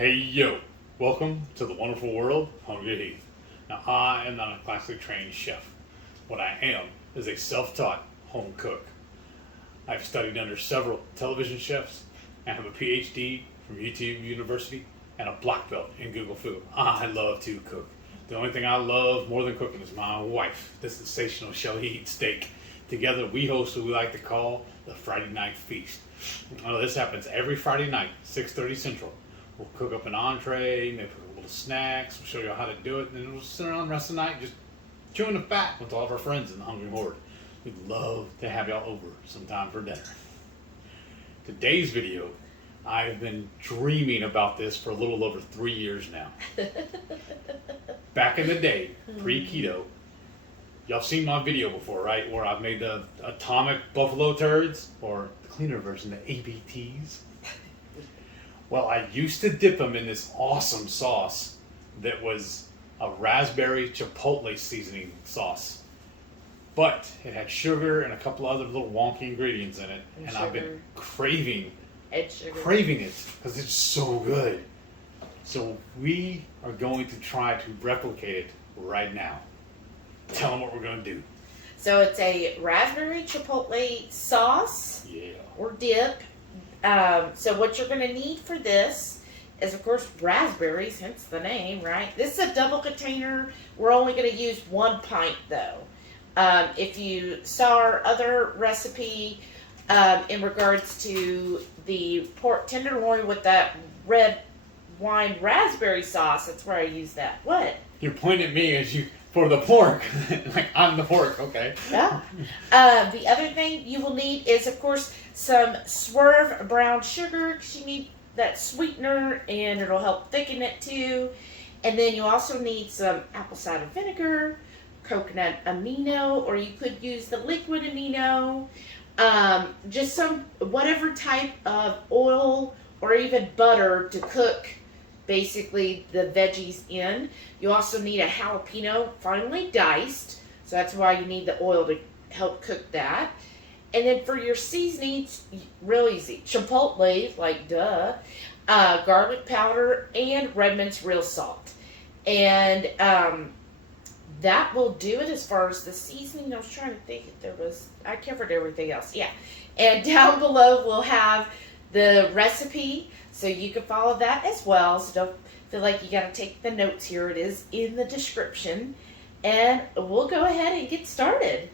Hey yo, welcome to the wonderful world of HungryHeath. Now I am not a classically trained chef. What I am is a self-taught home cook. I've studied under several television chefs and have a PhD from YouTube University and a black belt in Google Food. I love to cook. The only thing I love more than cooking is my wife, the sensational Shelly eats steak. Together we host what we like to call the Friday Night Feast. This happens every Friday night, 6:30 Central. We'll cook up an entree, maybe a little snacks, we'll show you how to do it, and then we'll sit around the rest of the night just chewing the fat with all of our friends in the Hungry Horde. We'd love to have y'all over sometime for dinner. Today's video, I've been dreaming about this for a little over 3 years now. Back in the day, pre-keto, y'all seen my video before, right? Where I've made the atomic buffalo turds, or the cleaner version, the ABTs. Well, I used to dip them in this awesome sauce that was a raspberry chipotle seasoning sauce. But it had sugar and a couple other little wonky ingredients in it. And I've been craving it because it's so good. So we are going to try to replicate it right now. Tell them what we're going to do. So it's a raspberry chipotle sauce or dip. So what you're going to need for this is, of course, raspberries, hence the name, right? This is a double container. We're only going to use 1 pint, though. If you saw our other recipe in regards to the pork tenderloin with that red wine raspberry sauce, that's where I use that. What? You're pointing at me as you... For the pork. Like, I'm the pork, okay. Yeah. The other thing you will need is, of course, some Swerve brown sugar, because you need that sweetener, and it'll help thicken it too. And then you also need some apple cider vinegar, coconut amino, or you could use the liquid amino. Just some, whatever type of oil or even butter to cook basically the veggies in. You also need a jalapeno finely diced, so that's why you need the oil to help cook that. And then for your seasonings, real easy. Chipotle, like duh, garlic powder, and Redmond's real salt. And that will do it as far as the seasoning. I was trying to think if there was, I covered everything else. Yeah. And down below we'll have the recipe, so you can follow that as well. So don't feel like you got to take the notes here. It is in the description. And we'll go ahead and get started.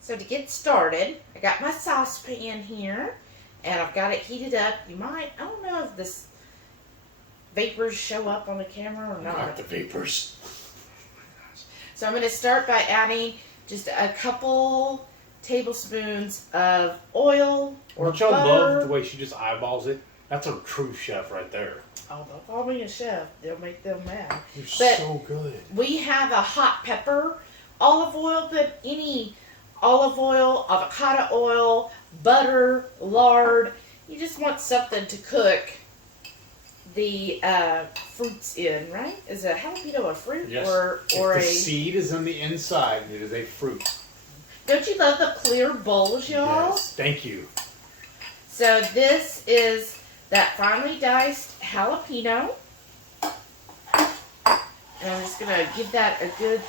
So to get started, I got my saucepan here, and I've got it heated up. You might, I don't know if this vapors show up on the camera or not. I like the vapors. So I'm going to start by adding just a couple tablespoons of oil or Don't y'all butter. love the way she just eyeballs it? That's a true chef right there. Oh, don't call me a chef. They'll make them mad. You're But so good. we have a hot pepper, olive oil, but any olive oil, avocado oil, butter, lard. You just want something to cook the fruits in, right? Is a jalapeno a fruit? Yes. or The a seed is on the inside. It is a fruit. Don't you love the clear bowls, y'all? Yes. Thank you. So this is that finely diced jalapeno. And I'm just going to give that a good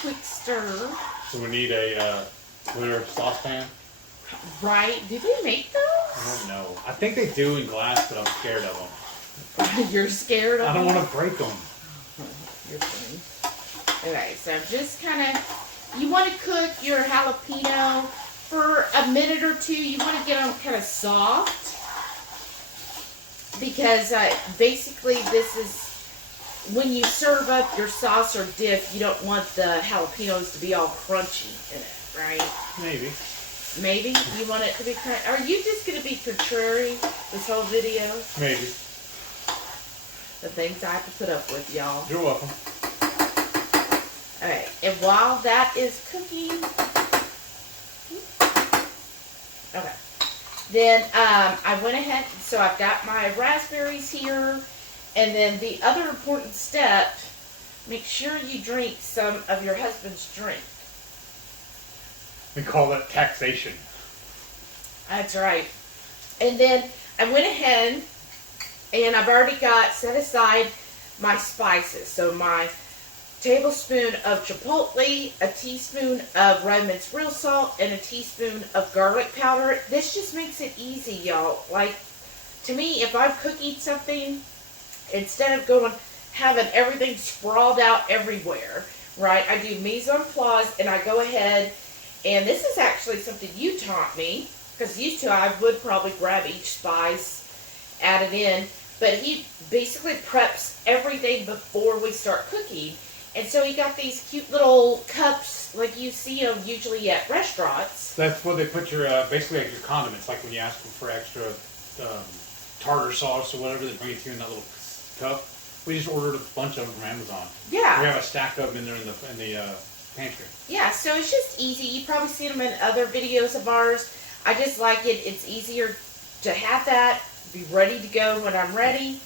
quick stir. So we need a clear saucepan? Right. Do they make those? I don't know. I think they do in glass, but I'm scared of them. You're scared of them? I don't want to break them. You're funny. Okay, so just kind of... You want to cook your jalapeno for a minute or two. You want to get them kind of soft. Because basically this is, when you serve up your sauce or dip, you don't want the jalapenos to be all crunchy in it, right? Maybe. Maybe? You want it to be crunchy? Are you just going to be contrary this whole video? Maybe. The things I have to put up with, y'all. You're welcome. Alright, and while that is cooking, okay, then I went ahead, so I've got my raspberries here, and then the other important step, make sure you drink some of your husband's drink. We call that taxation. That's right. And then I went ahead And I've already got set aside my spices. So my tablespoon of chipotle, a teaspoon of Redmond's real salt, and a teaspoon of garlic powder. This just makes it easy, y'all. Like, to me, if I'm cooking something, instead of having everything sprawled out everywhere, right, I do mise en place, and I go ahead, and this is actually something you taught me, because used to I would probably grab each spice, add it in, but he basically preps everything before we start cooking. And so he got these cute little cups like you see them usually at restaurants. That's where they put your, basically like your condiments, like when you ask them for extra tartar sauce or whatever, they bring it to you in that little cup. We just ordered a bunch of them from Amazon. Yeah. We have a stack of them in there in the pantry. Yeah, so it's just easy. You probably see them in other videos of ours. I just like it. It's easier to have that, be ready to go when I'm ready.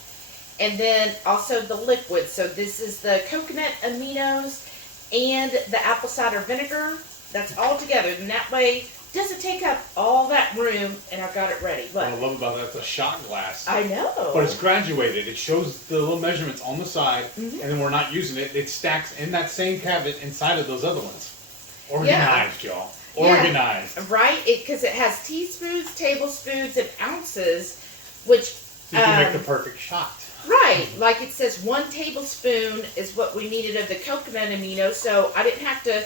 And then also the liquid. So this is the coconut aminos and the apple cider vinegar. That's all together. And that way, it doesn't take up all that room, and I've got it ready. But what I love about that, it's a shot glass. I know. But it's graduated. It shows the little measurements on the side, mm-hmm. and then we're not using it. It stacks in that same cabinet inside of those other ones. Organized, y'all. Organized. Yeah, right? Because it has teaspoons, tablespoons, and ounces, which... You can make the perfect shot. Right. Like it says 1 tablespoon is what we needed of the coconut amino, so I didn't have to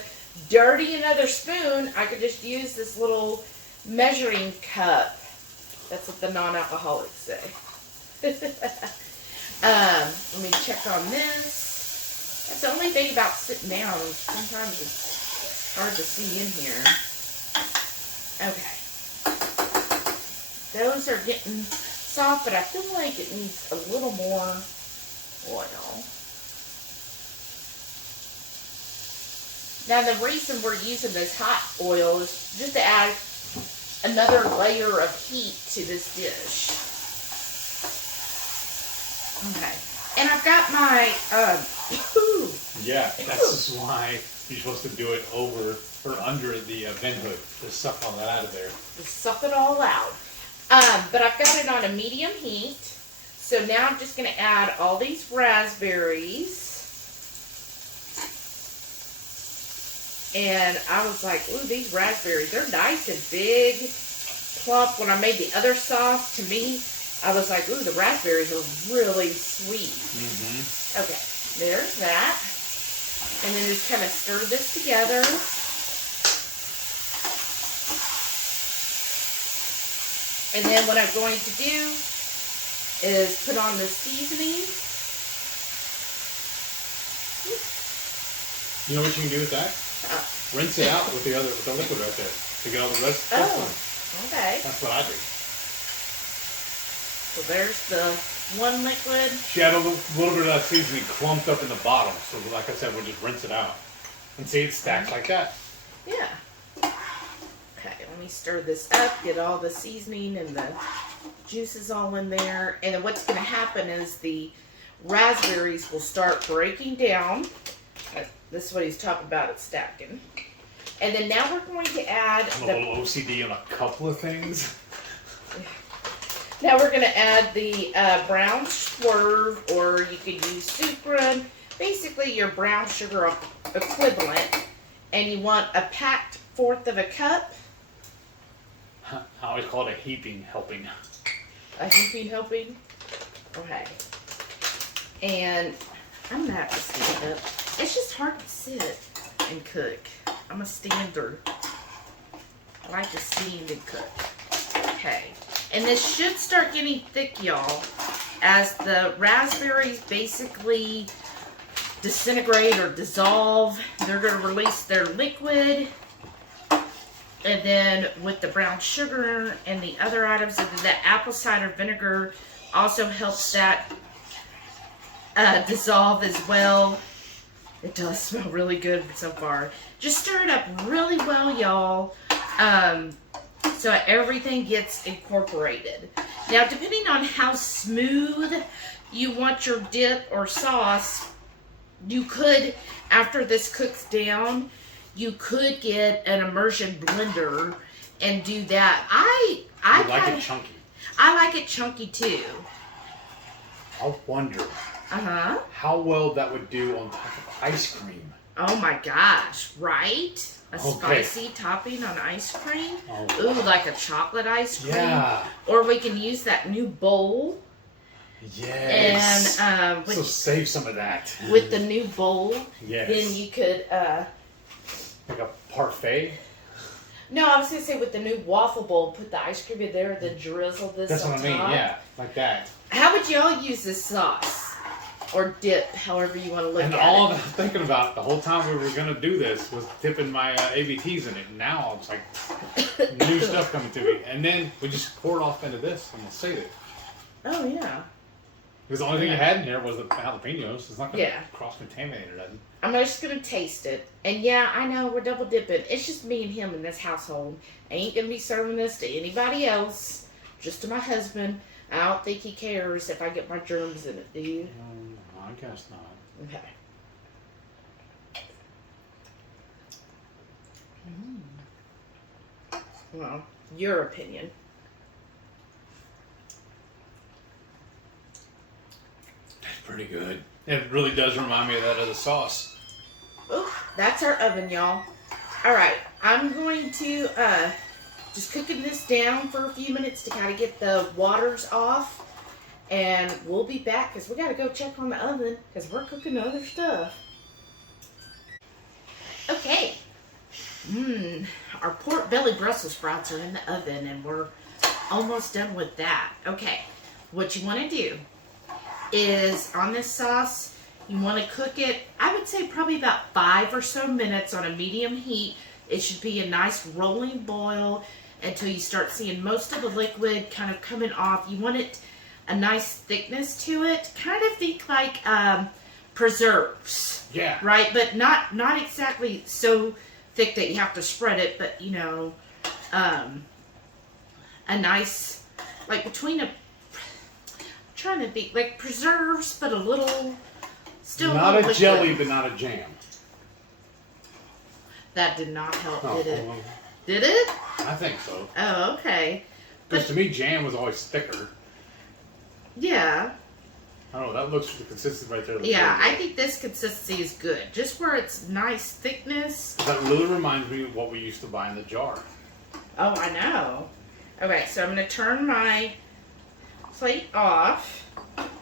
dirty another spoon. I could just use this little measuring cup. That's what the non-alcoholics say. Let me check on this. That's the only thing about sitting down. Sometimes it's hard to see in here. Okay. Those are getting soft, but I feel like it needs a little more oil. Now the reason we're using this hot oil is just to add another layer of heat to this dish. Okay. And I've got my, Yeah, that's why you're supposed to do it over or under the vent hood to suck all that out of there. To suck it all out. But I've got it on a medium heat. So now I'm just going to add all these raspberries. And I was like, ooh, these raspberries, they're nice and big, plump. When I made the other sauce, to me, I was like, ooh, the raspberries are really sweet. Mm-hmm. Okay, there's that. And then just kind of stir this together. And then what I'm going to do is put on the seasoning. You know what you can do with that? Rinse it out with the liquid right there to get all the rest. Okay. That's what I do. So there's the one liquid. She had a little bit of that seasoning clumped up in the bottom, so like I said, we'll just rinse it out. And see, it stacks like that. Yeah. Okay, let me stir this up, get all the seasoning and the juices all in there. And then what's going to happen is the raspberries will start breaking down. This is what he's talking about, it's stacking. And then now we're going to add... I'm a little OCD on a couple of things. Now we're going to add the brown Swerve, or you could use sucrose. Basically your brown sugar equivalent. And you want a packed 1/4 of a cup. I always call it a heaping helping. A heaping helping? Okay. And I'm going to have to stand up. It's just hard to sit and cook. I'm a stander. I like to stand and cook. Okay. And this should start getting thick, y'all, as the raspberries basically disintegrate or dissolve. They're going to release their liquid. And then with the brown sugar and the other items, and the apple cider vinegar also helps that dissolve as well. It does smell really good so far. Just stir it up really well, y'all, so everything gets incorporated. Now, depending on how smooth you want your dip or sauce, you could, after this cooks down, you could get an immersion blender and do that. I like it chunky. I like it chunky too. I wonder Uh-huh. how well that would do on top of ice cream. Oh my gosh, right? A Okay. spicy topping on ice cream? Oh, Ooh, like a chocolate ice cream? yeah. Or we can use that new bowl. Yes. And so save some of that. with the new bowl, Yes. then you could, Like a parfait. no, I was going to say with the new waffle bowl, put the ice cream in there, then drizzle this That's on what I mean. top. Yeah, like that. How would y'all use this sauce? Or dip, however you want to look And at all it. I was thinking about the whole time we were gonna do this was dipping my ABTs in it. And now it's like new stuff coming to me. And then we just pour it off into this and we'll save it. Oh, yeah. Because the only thing I had in there was the jalapeños. It's not gonna Yeah. cross-contaminate or nothing. I'm just going to taste it. And yeah, I know we're double dipping. It's just me and him in this household. I ain't going to be serving this to anybody else. Just to my husband. I don't think he cares if I get my germs in it, do you? I guess not. Okay. Well, your opinion. That's pretty good. It really does remind me of that other sauce. Oh, that's our oven, y'all. Alright, I'm going to just cooking this down for a few minutes to kind of get the waters off. And we'll be back because we got to go check on the oven because we're cooking other stuff. Okay. Our pork belly Brussels sprouts are in the oven and we're almost done with that. Okay. What you want to do is on this sauce, you want to cook it, I would say probably about 5 or so minutes on a medium heat. It should be a nice rolling boil until you start seeing most of the liquid kind of coming off. You want it a nice thickness to it. Kind of think like preserves. Yeah. Right? But not exactly so thick that you have to spread it, but you know, a nice, like between I'm trying to be like preserves, but a little, still Not a little a jelly, liquid. but not a jam. That did not help, did it? well, Did it? I think so. Oh, okay. Because to me, jam was always thicker. Yeah. I don't know. That looks the consistency right there. Yeah, really I think this consistency is good. Just where it's nice thickness. That really reminds me of what we used to buy in the jar. Oh, I know. Okay, so I'm going to turn my plate off.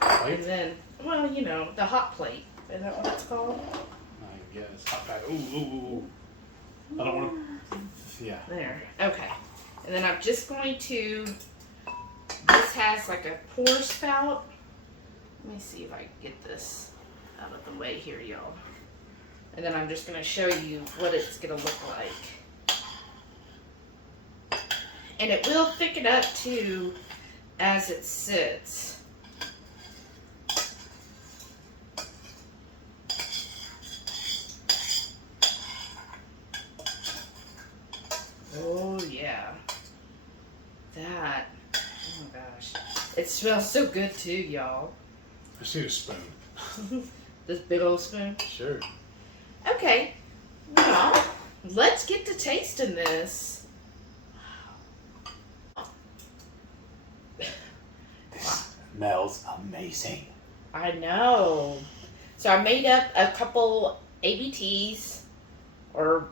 Right? And then, well, you know, the hot plate. Is that what it's called? I guess. Hot pad. Ooh, ooh, ooh. I don't want to. Yeah. There. Okay. And then I'm just going to, this has like a pour spout. Let me see if I can get this out of the way here, y'all. And then I'm just going to show you what it's going to look like. And it will thicken up too as it sits. Oh yeah. That, oh my gosh. It smells so good too, y'all. I see a spoon. This big old spoon. Sure. Okay. Well, let's get to tasting this. This smells amazing. I know. So I made up a couple ABTs or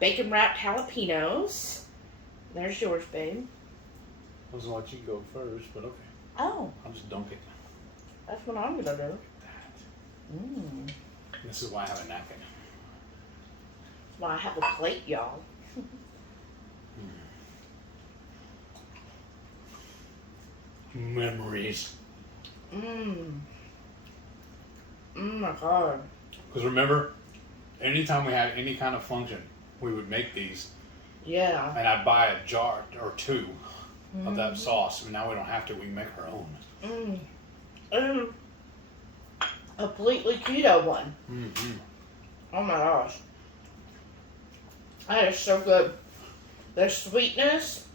bacon wrapped jalapenos. There's yours, babe. I was gonna let you go first, but okay. Oh, I'll just dunk it. that's what I'm gonna do. That. Mm. This is why I have a napkin. That's why I have a plate, y'all. Memories. Oh my god. Because remember, anytime we had any kind of function, we would make these, Yeah. and I'd buy a jar or two of that sauce. And now we don't have to. We can make our own. A completely keto one. Mm-hmm. Oh my gosh. That is so good. The sweetness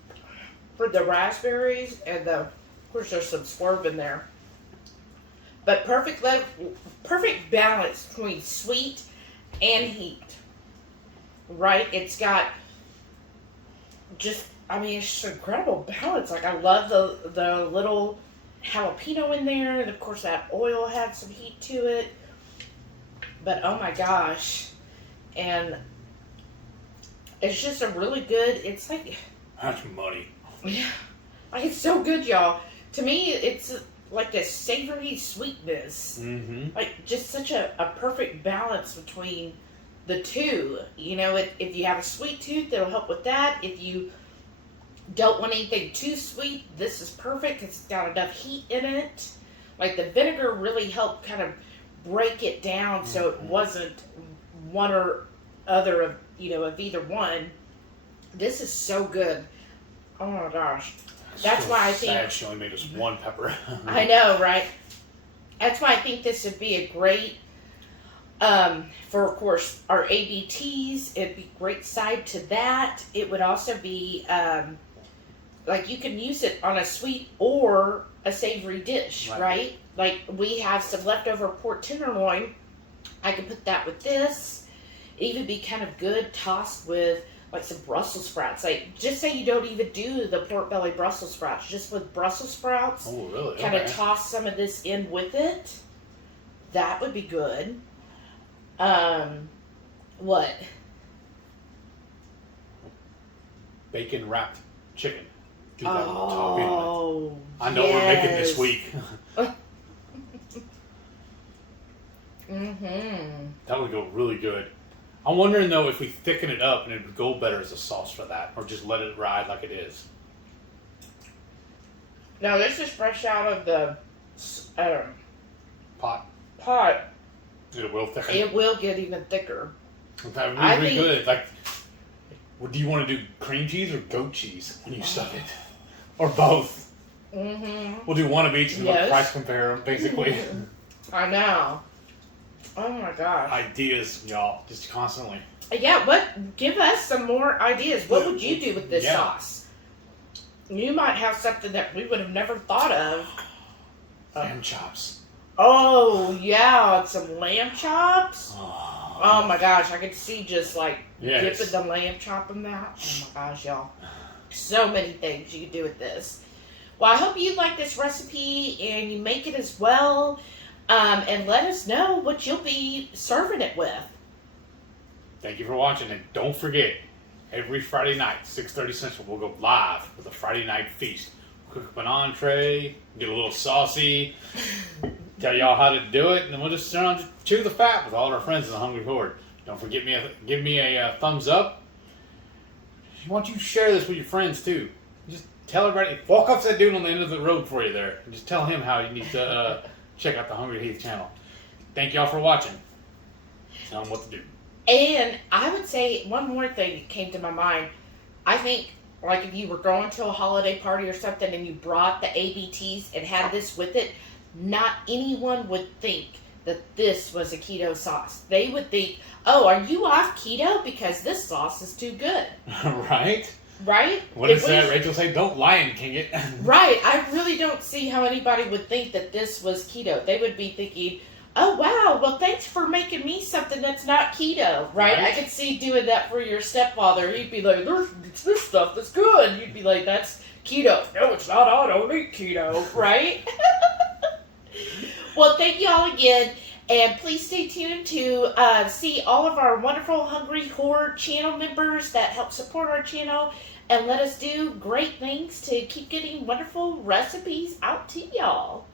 for the raspberries and of course there's some Swerve in there. But perfect balance between sweet and heat. Right? It's got just, I mean, it's just incredible balance. Like I love the little jalapeno in there, and of course that oil had some heat to it. But oh my gosh. And it's just a really good, it's like... That's money. Yeah. Like, it's so good, y'all. To me, it's like a savory sweetness. Mm-hmm. Like, just such a perfect balance between the two. You know, if you have a sweet tooth, it'll help with that. If you don't want anything too sweet, this is perfect because it's got enough heat in it. Like, the vinegar really helped kind of break it down so it wasn't one or other of, you know, of either one. This is so good. Oh my gosh. That's so why I sad think... she only made us one pepper. I know, right? That's why I think this would be a great, for of course, our ABTs. It'd be great side to that. It would also be, like, you can use it on a sweet or a savory dish, right? Like, we have some leftover pork tenderloin. I can put that with this. It would be kind of good tossed with, like, some Brussels sprouts. Like, just say you don't even do the pork belly Brussels sprouts. Just with Brussels sprouts. Oh, really? Kind of toss some of this in with it. That would be good. What? Bacon wrapped chicken. Do that topping. Oh, I know we're making this week. Mm-hmm. That would go really good. I'm wondering though if we thicken it up and it would go better as a sauce for that, or just let it ride like it is. Now this is fresh out of the Pot. It will thicken. It will get even thicker. That would be really good. Like, do you want to do cream cheese or goat cheese when you stuff it, or both? Mm-hmm. We'll do one of each and we'll price compare them, basically. I know. Oh my gosh. Ideas, y'all, just constantly. Yeah, give us some more ideas. What would you do with this sauce? You might have something that we would have never thought of. Lamb chops. Oh, yeah, some lamb chops. Oh my gosh, I could see just like dipping the lamb chop in that. Oh my gosh, y'all. So many things you could do with this. Well, I hope you like this recipe and you make it as well. And let us know what you'll be serving it with. Thank you for watching, and don't forget, every Friday night, 6:30 Central, we'll go live with a Friday night feast. Cook up an entree, get a little saucy, tell y'all how to do it, and then we'll just sit around and chew the fat with all of our friends in the Hungry Horde. Don't forget give me a thumbs up. Why don't you share this with your friends too? Just tell everybody, walk up to that dude on the end of the road for you there, and just tell him how you need to check out the HungryHeath channel. Thank y'all for watching. Tell them what to do. And I would say one more thing that came to my mind. I think, like, if you were going to a holiday party or something and you brought the ABTs and had this with it, not anyone would think that this was a keto sauce. They would think, oh, are you off keto? Because this sauce is too good. Right? Right? What did Rachel say? Don't Lion King it. Right. I really don't see how anybody would think that this was keto. They would be thinking, oh, wow, well, thanks for making me something that's not keto, right? I could see doing that for your stepfather. He'd be like, it's this stuff that's good. You'd be like, that's keto. No, it's not. I don't eat keto, right? Well, thank y'all again. And please stay tuned to see all of our wonderful HungryHorde channel members that help support our channel and let us do great things to keep getting wonderful recipes out to y'all.